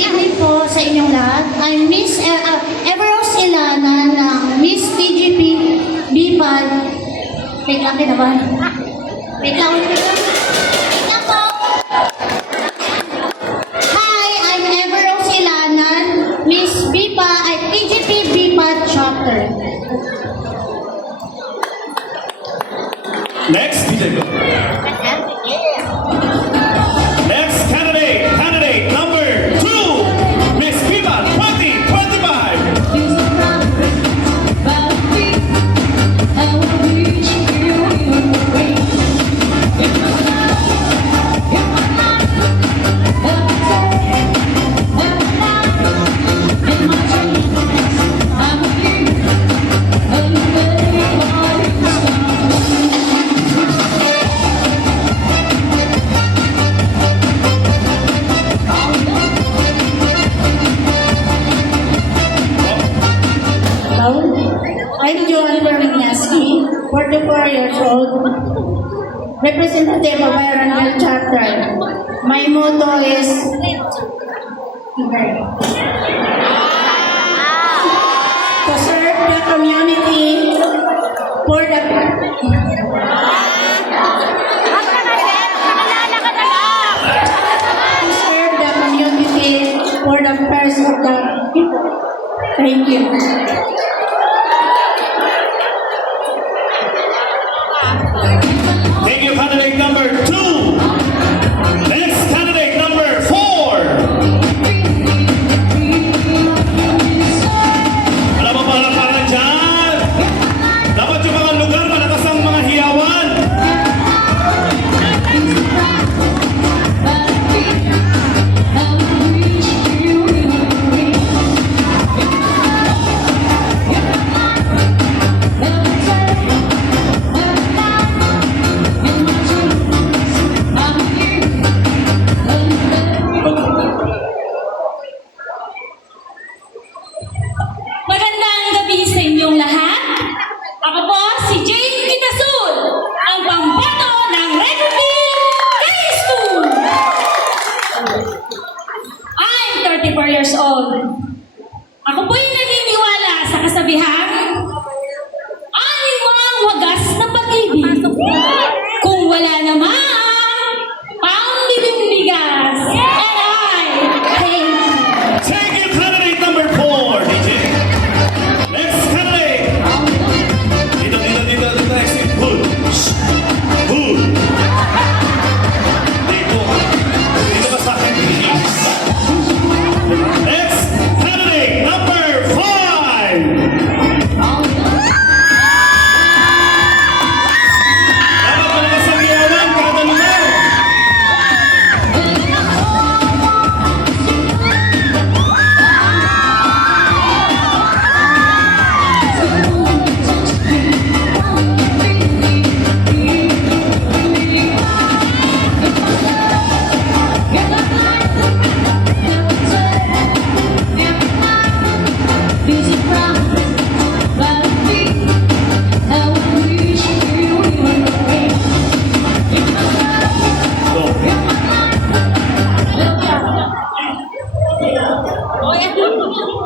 evening po sa inyong lahat. I'm Miss Everose Ilana ng Miss TGP BPAD. Wait lang, kinabahan. Wait lang, wait lang. Wait lang po. Hi, I'm Everose Ilana, Miss BPA at TGP BPAD Chapter. Next, DJ go. Next candidate number 2, Miss Viva 2025. I'm Joan Bermignaski, 44 years old, representative of Barangay Chapter. My motto is to serve the community for the affairs of the people. Thank you. Thank you, candidate number 2. Next, candidate number 4. Alam mo pala para dyan? Dapat yung mga lugar malakas ang mga hiyawan. Magandang gabi sa inyong lahat. Ako po si Jane Quitasul, ang pambato ng Redville High School. I'm 34 years old. Ako po'y naniniwala sa kasabihan, anumang wagas na pag-ibig. Kung wala namang pambiling bigas. And I hate you. Thank you, candidate number 4, DJ. Next candidate. Dito, exit. Hood. Hood. Dito ka sa akin. Next candidate number 5. Dapat malakas ang iyawan, kada lugar.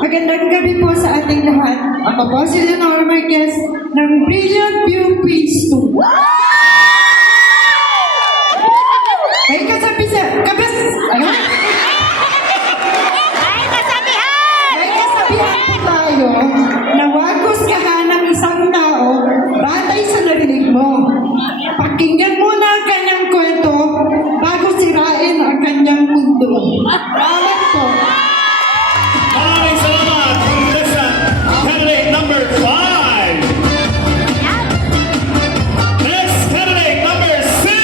Magandang gabi po sa ating lahat. Ako po si Leonor Marquez ng Brilliant View Phase 2. May ano? May kasabihan po tayo na wag husgahan ng isang tao batay sa narinig mo. Pakinggan muna ang kanyang kwento bago sirain ang kanyang mundo. Salamat po. Maraming salamat. Listen, candidate number 5. Next, candidate number 6.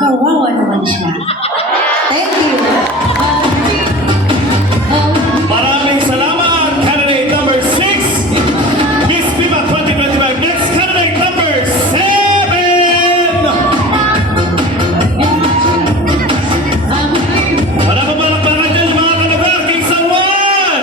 Kawawa naman siya. Thank you. Maraming salamat, candidate number 6, Miss Viva 2025. Next, candidate number 7. Wala pa palakpakan dyan, mga kalugar, King San Juan!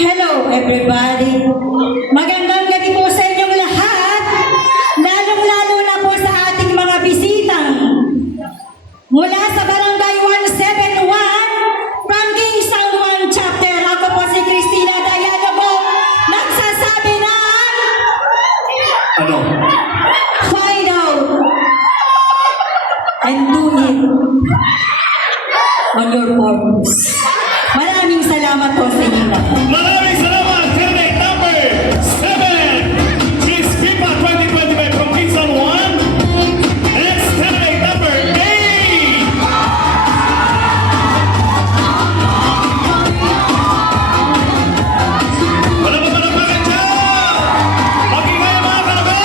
Hello everybody! Magandang gabi po sa inyong lahat, lalong-lalo na po sa ating mga bisitang mula sa Barangay 171 from King San Juan Chapter. Ako po si Cristina Dialogo, nagsasabi ng Ano? find out and do it on your purpose. Maraming salamat po sa inyo lahat. Maraming salamat, candidate number 7, Miss Viva 2025 from King San Juan. Next, candidate number 8. Wala pa palakpakan dyan! Pakinggan mga kalugar!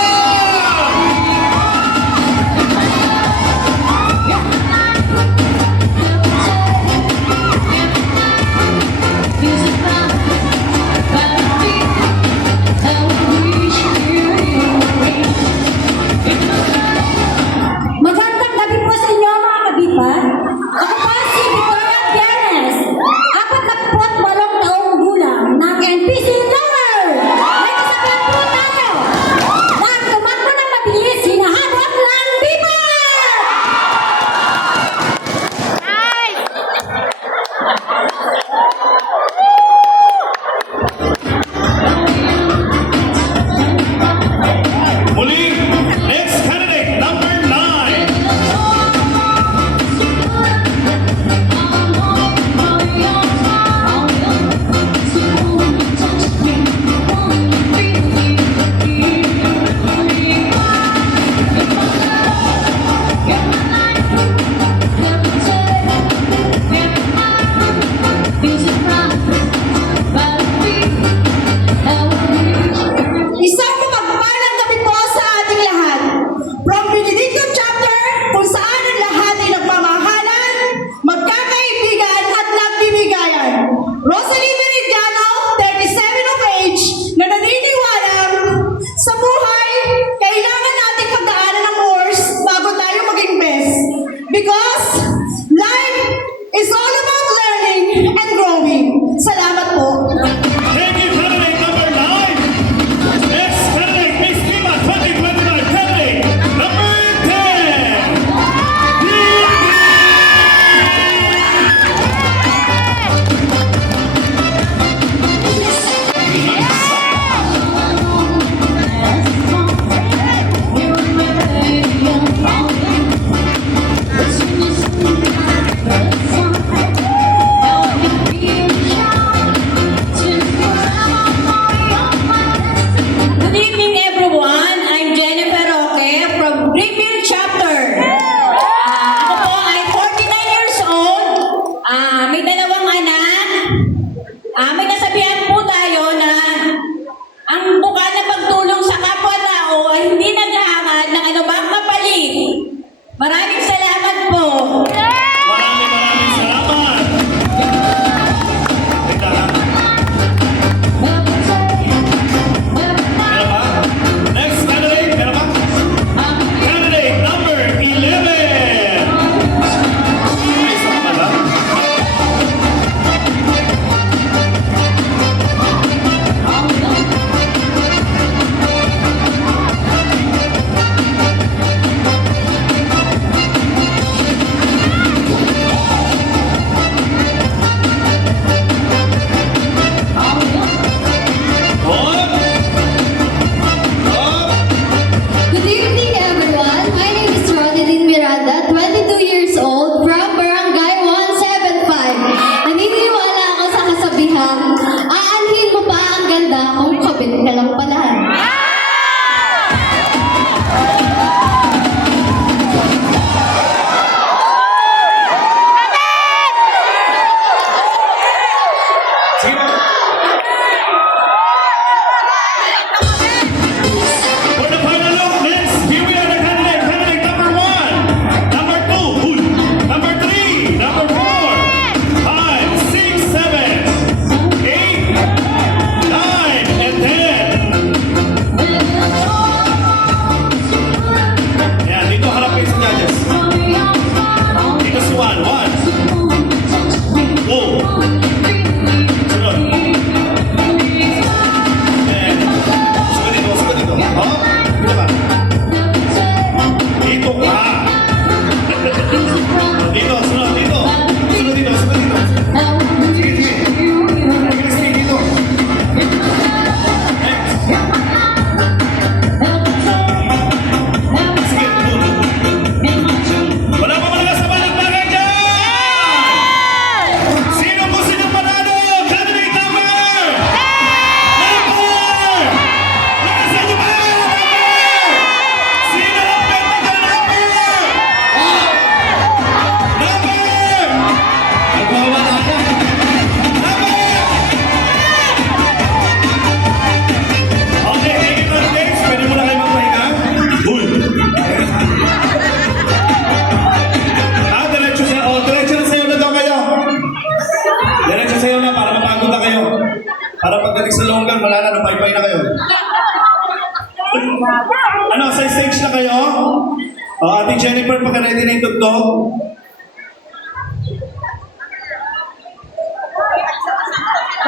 Jennifer, pagka-ready na yung tugtog.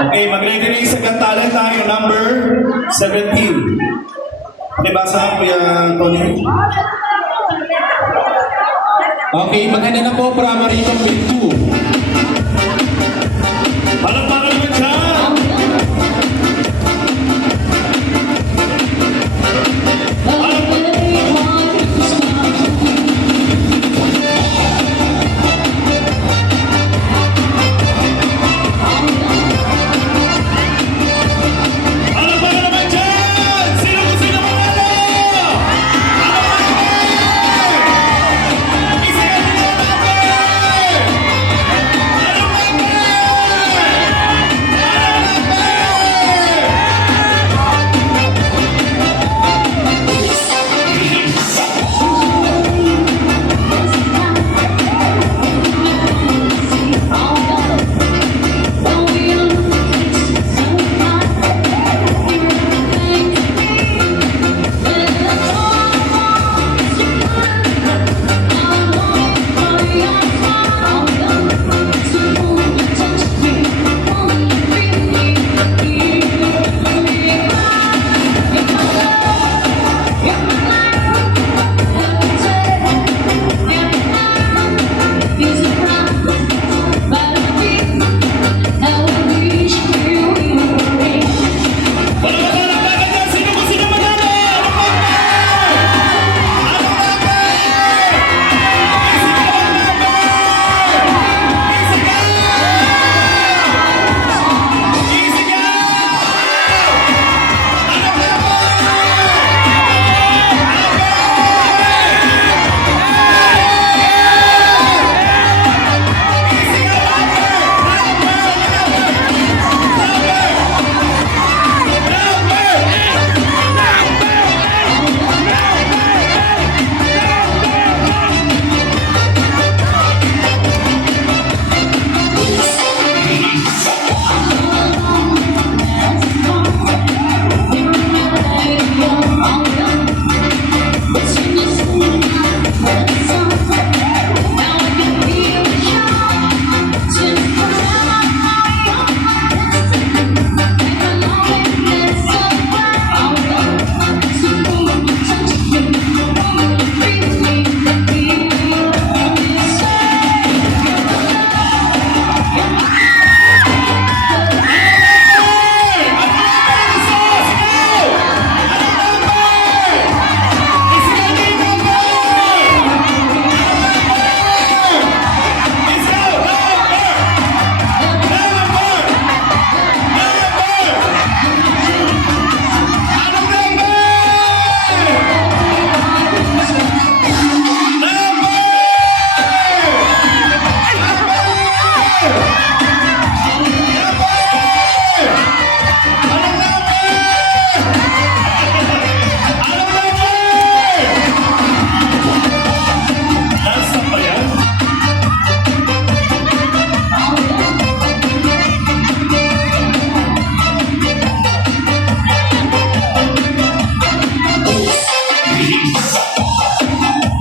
Okay, mag-ready na yung second talent tayo, number 17. Nabasa Kuya Tony. Okay, maganda na po primary complete 2. Palakpakan naman dyan! Palakpakan naman dyan! Sino manalo? Isa ka nila number! Anong Palakpakan dyan! Sino manalo?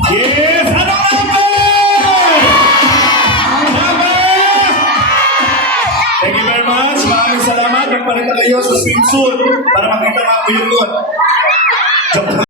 Yes! Anong number? Thank you very much. Maraming salamat. Magpalit na kayo sa swimsuit para makita mga kuyukot. Joke lang.